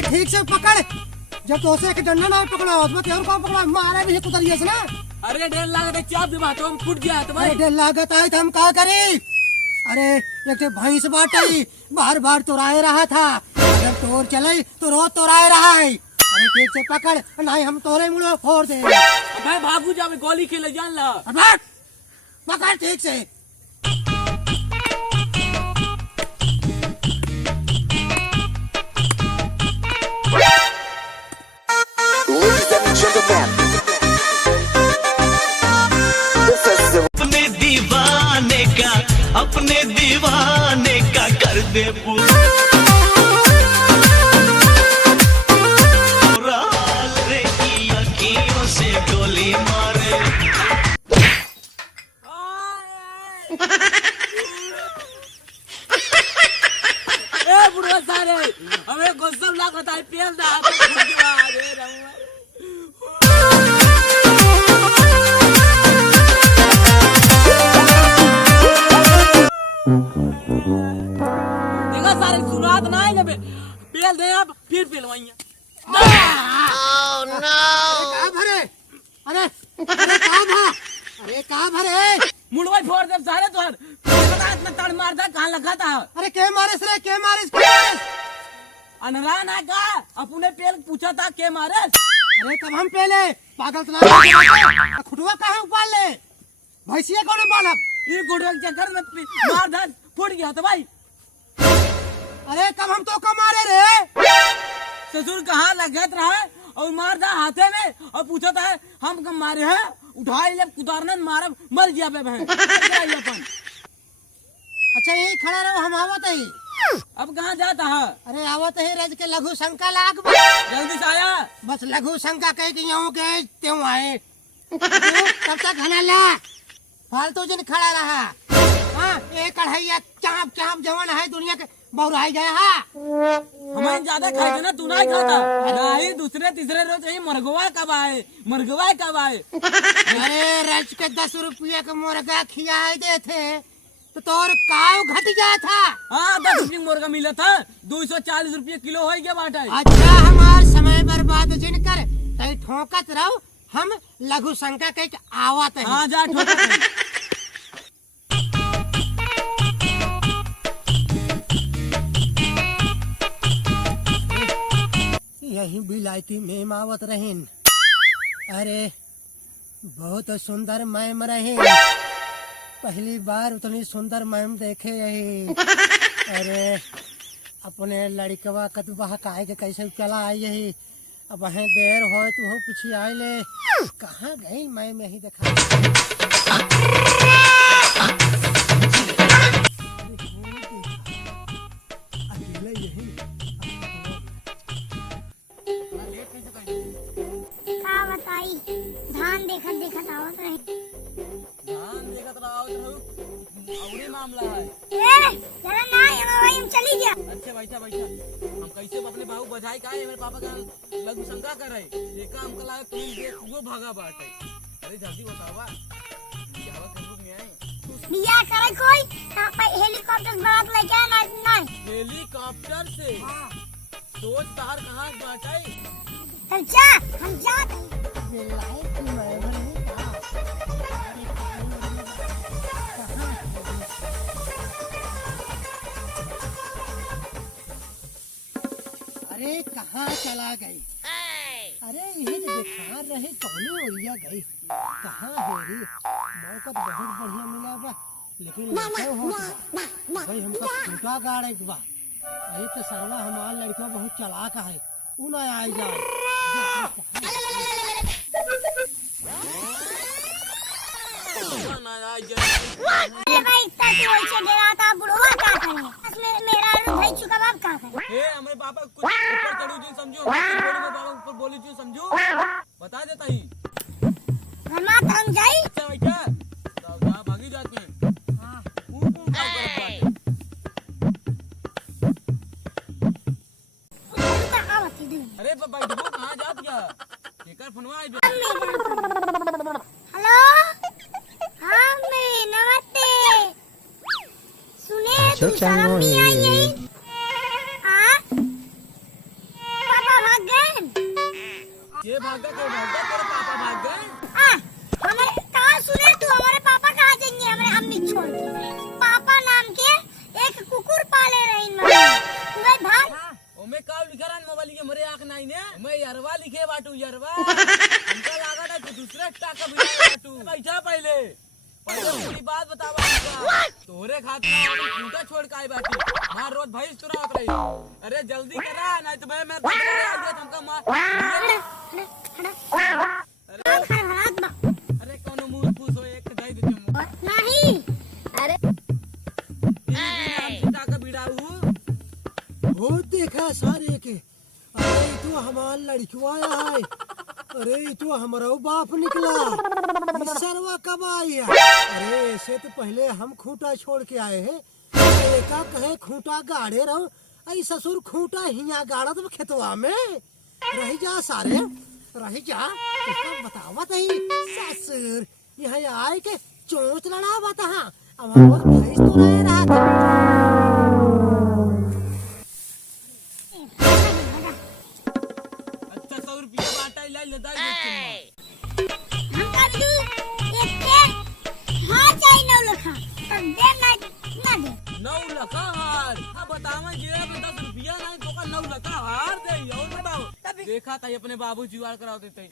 अरे ठीक से पकड़, जब तो एक डंडा ना पकड़ा उसमें तेरे को पकड़ा मारे भी कुतरिए से ना। अरे डेढ़ लागत है, चाप दबा तो हम फूट गया तो भाई। डेढ़ लागत आए तो हम क्या करी? अरे एक भैंस बाटे बार बार तोराए रहा था, अगर तोर चले तो रोज तोराए रहा है। अरे ठीक से पकड़, नहीं हम तोरे मुड़ो फोड़ दे। भाई भागू जावे गोली खेले जान ला। पकड़ ठीक से। अपने दीवाने का कर दे रे की अखियों से गोली मारे। ए बुढ़वा सारे हमें गुस्सा लागत है पेल दा तो फूट गया रे रहूं। देखा सारे सुनात ना है जब पेल दे अब फिर पेलवाइया। नो कहां भरे? अरे कहां भा? अरे कहां भरे? मुड़वा फोड़ दे सारे तोर पता इतना तड़ मारदा कहां लगा था। अरे के मारिस रे, के मारिस? अनरा ना का अपने पेल पूछा था के मारस। अरे कब हम पहले पागल तो खुटवा कहां उपाल ले? भैंसिया कौन बालक? ये गुड़वा के चक्कर में मार दा फूट गया तो भाई। अरे कब हम तो का मारे रे? ससुर कहाँ लगत रहा और मार दा हाथे में और पूछा था हम कब मारे हैं, उठाई ले कुदारना मारा मर गया बे बहन। अपन अच्छा यही खड़ा रहो, हम आवत है। अब कहाँ जाता है? अरे आवत है रज के लघु शंका लाग जल्दी से आया। बस लघु शंका कह के यूं के त्यों आए। तब तक खाना ला, फालतू जन खड़ा रहा। हाँ एक कढ़ाइया चाप चाप जवान है दुनिया के बहुराई गया। हमें ज्यादा खाए थे ना, तू नहीं खाता। नहीं दूसरे तीसरे रोज यही मरगवा कब आए, मरगवा कब आए। अरे रज के 10 रुपये का मुर्गा खिया दे थे तो तोर काव घट गया था। हाँ 10 रुपये मुर्गा मिला था, 240 रुपये किलो हो गया बाटा। अच्छा हमार समय बर्बाद जिन कर तई ठोकत रहो, हम लघु शंका कह के आवत है। हाँ जा ठोकत। यही बिलायती में आवत रहें। अरे बहुत सुंदर मैम रहे, पहली बार उतनी सुंदर मैम देखे यही। अरे अपने लड़कवा कतबा काहे के कैसे चला आई यही। अब वहीं देर हो तो पूछी आई ले कहाँ गई मैम, यही देखा। अकेले यही बताई धान देखत देखत आवत रहे। धान देखत रहो औरी मामला है। ए जरा ना यहाँ भाई हम चली गया। अच्छा बैठा बैठा, हम कैसे अपने बाहू बजाई का है, मेरे पापा का लघु शंका कर रहे देखा हमको लगा तुम देख वो भागा बाटे। अरे जल्दी बतावा क्या करबू में आए? बिया करे कोई हेलीकॉप्टर बात लेके आना नहीं। हेलीकॉप्टर से? सोच तार कहाँ बाटे? चल जा हम जाते। अरे कहाँ चला गई? अरे ये बेकार रहे कौन ओरिया गई, कहाँ है रे? मौका तो बहुत बढ़िया मिला बा, लेकिन भाई हमका छूटा गाड़े बा। अरे तो सरवा हमार लड़का बहुत चलाक है, उ ना आई जाए। हमारे पापा कुछ ऊपर चढ़ू जी समझो, पापा ऊपर बोली जी समझो, बता देता ही। हम जाई। अच्छा बेटा भागी जाते हैं। हाँ अरे बैठ कहाँ जात क्या? केकर फोनवा आई? हेलो हाँ मेरी नमस्ते। सुने तू शर्म नहीं आई है? हाँ नहीं ने मैं यरवा लिखे बाटू यरवा हमका लगा था कि दूसरे टाका बिना बाटू बैठा पहले पूरी बात बतावा हमका तोरे खातिर खूंटा छोड़ के आई बाटी मार रोज भैंस चुरावत रही अरे जल्दी करा नहीं तो मैं तुमका मार अरे कोनो मुंह फूस हो एक दई दे तुम नहीं अरे टाका बिड़ाऊ बहुत देखा सारे के। अरे तू हमार लड़किया है, अरे तू हमारा बाप निकला, सरवा कब आई है? अरे ऐसे तो पहले हम खूंटा छोड़ के आए हैं, एका कहे खूंटा गाड़े रहो, ऐ ससुर खूंटा हिया गाड़ा तो खेतवा में रह जा सारे रह जा। उसका बतावत ही ससुर यहाँ आए के चोंच लड़ा बता। अब हम भैंस तो रह रहा था। अच्छा 100 रुपया बाटा ले ले दाई हम कर दू एक के हां चाहिए 9 लखा पर दे ना दे 9 लखा हार अब बतावा जे 10 रुपया नहीं तो का 9 लखा हार दे और बताओ देखा ताई अपने बाबू जुगाड़ कराओ देते एक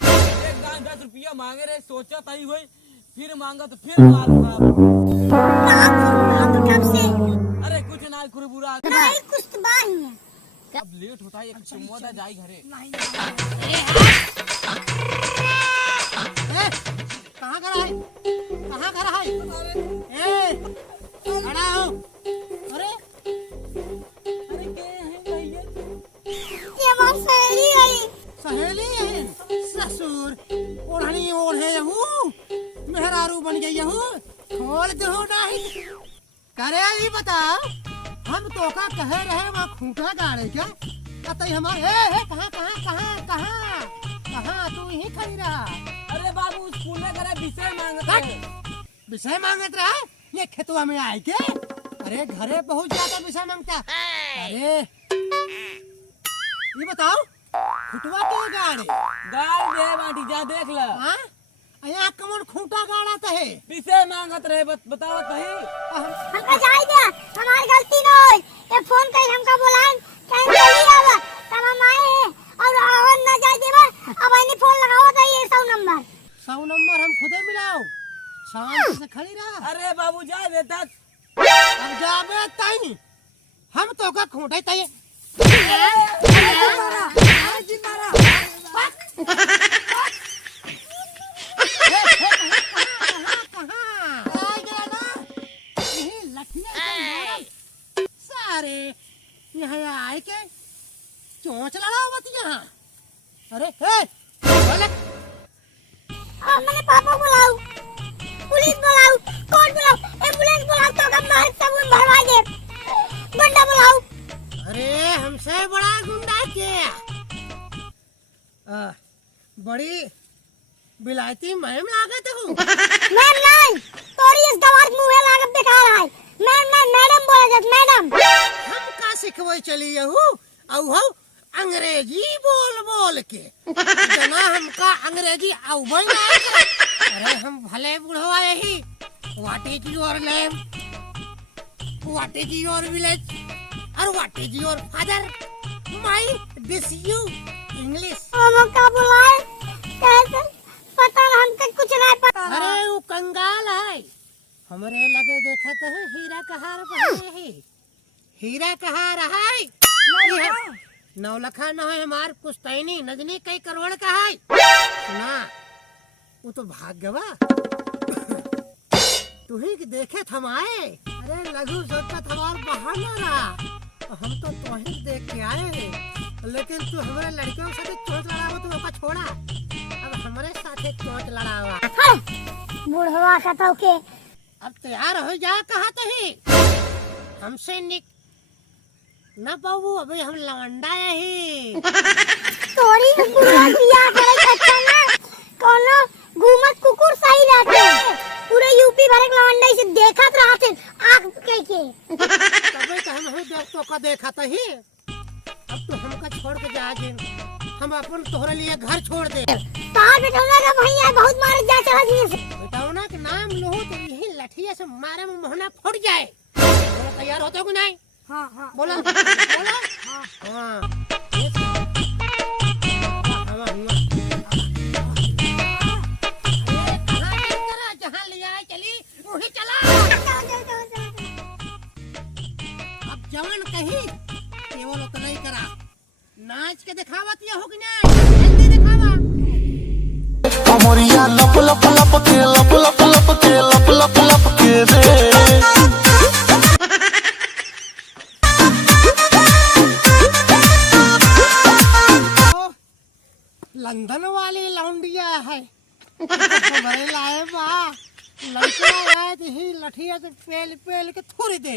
गांव 10 रुपया मांगे रे सोचा ताई होई फिर मांगा तो फिर मार खराब आप कब से अरे कुछ ना कुछ बुरा नहीं कुछ तो बाही है अब लेट होता है एक चुम्मा जाई घरे कहाँ घर है? कहाँ घर है? ए, खड़ा हो। अरे, अरे के हैं भैया? ये हमारी सहेली है सहेली है? ससुर, ओढ़नी ओढ़े हूँ, मेहरारू बन गई हूँ, खोल दो नहीं। करे ये बताओ, हम तो का कह रहे वहाँ खूंटा गाड़े क्या? अतः हमारे कहाँ तू यहीं खड़ी रहा? अरे बाबू स्कूल में करे विषय मांगते हैं विषय मांगत रहा ये खेतवा में आए के? अरे घरे बहुत ज्यादा विषय मांगता। अरे ये बताओ खुटवा के गाड़े गाड़ दे बाटी जा देख ल हाँ यहाँ कमर खूंटा गाड़ा तो है विषय मांगत रहे बताओ तही हमका जाई दे हमारी गलती न होई ये फोन कर हमका बुलाए कहीं चली आवा तब हम आए हैं और आवाज ना जाई देबा अब आईने फोन लगाओ तो ये 100 नंबर 100 नंबर हम खुदे मिलाओ शाम से खड़ी रहा। अरे बाबू जा देता अब जाबे तई हम तो का खूंटे तई सारे यहाँ आए के चोंच लड़ा मत यहाँ। अरे हे अब मैंने पापा बुलाओ पुलिस बुलाओ कोर्ट बुलाओ एम्बुलेंस बुलाओ तो कब मार साबुन भरवा दे गुंडा बुलाओ। अरे हमसे बड़ा गुंडा क्या? बड़ी बिलायती मैम लागत हूँ। मैम नहीं तोरी इस गवार मुंह लागत दिखा रहा है मैम नहीं मैडम बोला जब मैडम हम का सिखवे चली हूँ औ अंग्रेजी बोल बोल के जना हमका अंग्रेजी औबई ना। अरे हम भले बुढ़वा यही what is your name, what is your village और what is your father, my this you English. हमका बुलाए कैसे पता ना हमका कुछ नहीं पता। अरे वो कंगाल है हमरे लगे देखा तो है हीरा कहार पहने है हीरा कहार है 9 लखा न है हमार पुस्तैनी नजनी कई करोड़ का है ना वो तो भाग्यवा तू ही देखे थमाए। अरे लघु सोचता हमार बहाना रहा हम तो तोही देख के आए हैं लेकिन तू हमारे लड़कियों के साथ चोट लड़ावा तो ओका छोड़ा अब हमारे साथ चोट लड़ावा। बुढ़वा कहता के अब तैयार हो जा कहा तो ही हमसे निक न बाबू अभी हम लवंडा ही तोरी बुढ़वा बिया करे अच्छा ना कोनो घूमत कुकुर सही रहते पूरे यूपी भर के लवंडा से देखत रहते आंख के तबे तो हम देख तो का देखा तो ही अब तो हमका छोड़ के जा जे हम अपन तोहरे लिए घर छोड़ दे। तार बेटौना का भैया बहुत मारे जा चला दिए से बेटौना के नाम लो तो यही लठिया से मारे में मोहना फट जाए। बोलो तैयार होते हो कि नहीं? हां हां बोलो बोलो हां आवा हुआ जहाँ लिया है चली वहीं चला। अब जवन कही केवल उतना ही करा, नाच के दिखावत ये होगी ना, जल्दी दिखावा। कमरिया लप लप लप के लप लप लप के लप लप लप के रे। लंदन वाली लौंडिया है बड़े लाए बा लड़के आए तो ही लठिया से पेल पेल के थोड़ी दे।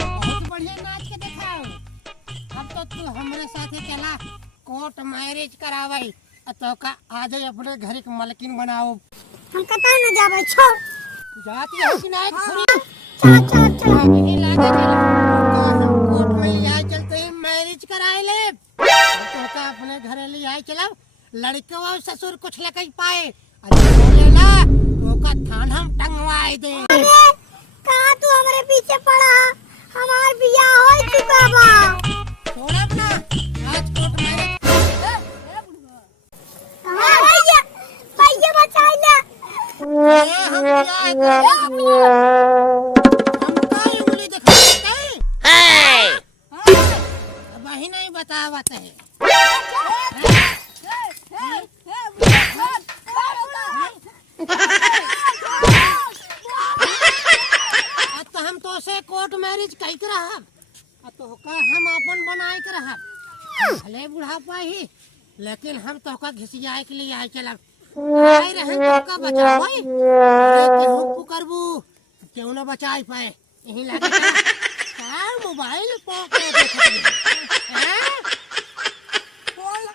बहुत बढ़िया नाच के दिखाओ। अब तो तू हमारे साथ चला कोर्ट मैरिज करावाई तो का आज अपने घर के मलकिन बनाओ। हम कता न जावे छोड़। जाती है कि नहीं थोड़ी चल नहीं लागे चला हम कोर्ट में ले आए चलते ही मैरिज कराए ले तो का अपने घर ले आए चला लड़के और ससुर कुछ लगे पाए अरे बोले ना तो का थान हम टंगवाए दे। अरे कहाँ तू हमारे पीछे पड़ा, हमार बियाह हो चुका बा। छोड़ अपना आज कोर्ट मैरिज भैया भैया बचाई ले। हम क्या हम का उंगली दिखाते हैं अब ही नहीं बतावत है। तो हम तो से कोर्ट मैरिज कई कर रहा तो का हम अपन बनाए कर रहा भले बुढ़ापा ही लेकिन हम तो का घिसियाए के लिए आए चला आए रहे तो का बचाओ अरे केहू पुकरबू क्यों ना बचाई पाए यही लगे का मोबाइल पकड़ देखत है